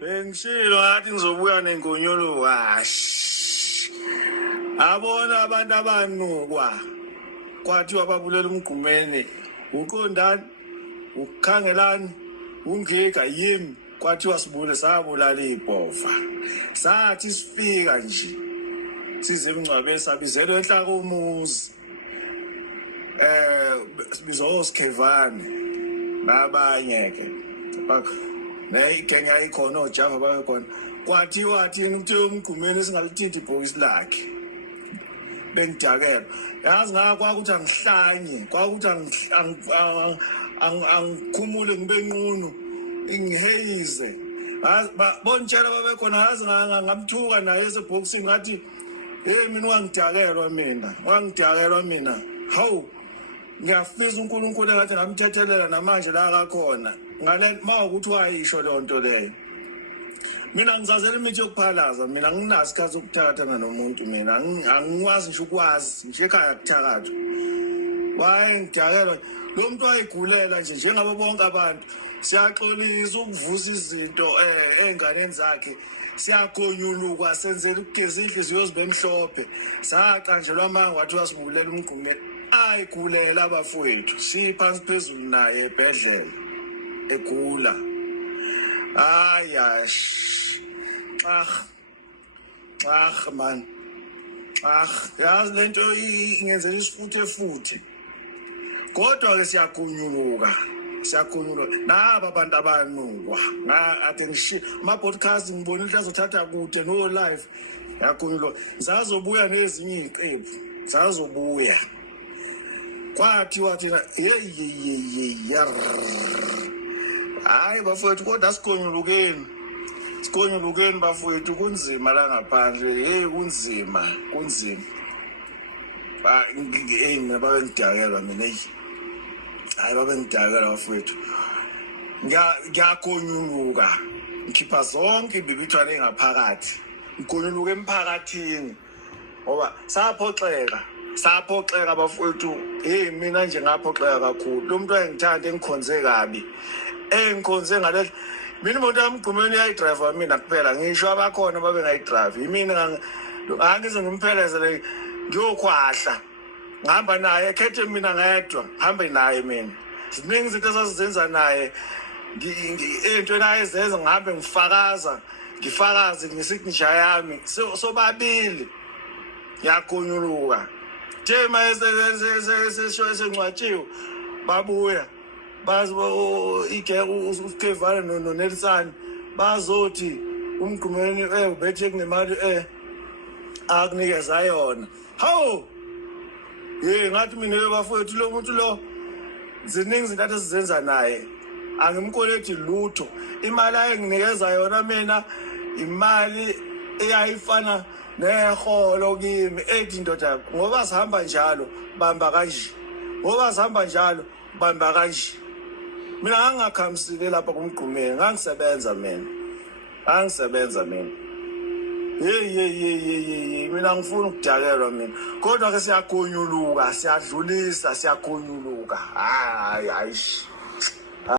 Bengishilo ngathi ngizobuya nenkonyolo kashi. Abona abantu abanukwa. Kwathiwa babulela umgqumeni. Uqondani, ukukhangelani, ungeka yimi. Kwathiwa sibule sabulala ibhofa. Sathi sifika nje. Size emncwabeni sabizelwe enhla komuzi. Sibizo Skevane. Nabanye ke. Igenge ayikhona oJava babekhona. Kwathiwa thina ukuthi umgqumeni singalithindi ibhokisi lakhe. Bengidakela. Yazi ngakwakuthi angihlanye, kwakuthi angikhumule ngibe nqunu, ngiheyize. Bontshela babekhona yazi ngamthuka naye esebhokisini ngathi hey mina wangidakelwa mina. Hawu ngiyafisa uNkulunkulu ngathi ngamthethelela namanje la akakhona. Ngale mawukuthi wayisho le nto leyo. Mina ngizazela imithi yokuphalaza, mina nginasikhathi sokuthakathana nomuntu mina. Angikwazi nje ukwazi, nje ekhaya kuthakatha. Wayengidakelwa lo muntu wayigulela nje njengabo bonke abantu. Siyaxolisa ukuvusa izinto enganeni zakhe. Siyagonyuluka senzela ukugeza inhliziyo zibemhlophe. Saqanjelwa amanga wathi wasibulela umgqumeni. Ayigulela abafowethu. Siphansi phezulu naye ebhedlela. Egula. Ayash. Man. Yazi lento ingenzela isifuthe. Kodwa ke siyagunyuluka. Naba abantu abanukwa. Ade ngishi ama podcast ngibona ukuthi azothatha kude no live. Yagunyuluka. Zazobuya nezinye iziqephu. Zazobuya. Kwathiwa thina hayi bafowethu kodwa sikonyulukeni bafowethu kunzima la ngaphandle kunzima mina babengidakelwa mina hayi babengidakelwa bafowethu ngiyakonyuluka ngikhipha zonke ibibithwane engaphakathi ngikonyuluka emphakathini ngoba saphoxeka bafowethu mina nje ngaphoxeka kakhulu lo muntu wayengithanda engikhonze kabi engikhonze ngale mina imoto yami igqumeni yayidrive mina kuphela ngisho abakhona babe ngayidrive yimina angize ngimphelezele ngiyokhwahla ngihamba naye ekhethe mina ngedwa hambe naye mina ziningi izinto esazizenza naye into naye ezenza ngihambe ngifakaze ngesignature yami sobabili yakonyuluka tema esencwatshiwe babuya bazi uKevane noNelson bazothi umgqumeni ubethe kunemali akunikeza yona hawo ngathi mina bafowethu lo muntu lo ziningi izinto esizenza naye angimkoleti lutho imali ayenginikeza yona mina imali eyayifana neholo kimi ethi ndoda ngoba sihamba njalo bamba kanje mina angakhamisile lapha kumgqumeni ngangisebenza mina mina ngifuna ukudakelwa mina kodwa ke siyagonyuluka siyadlulisa siyagonyuluka hayi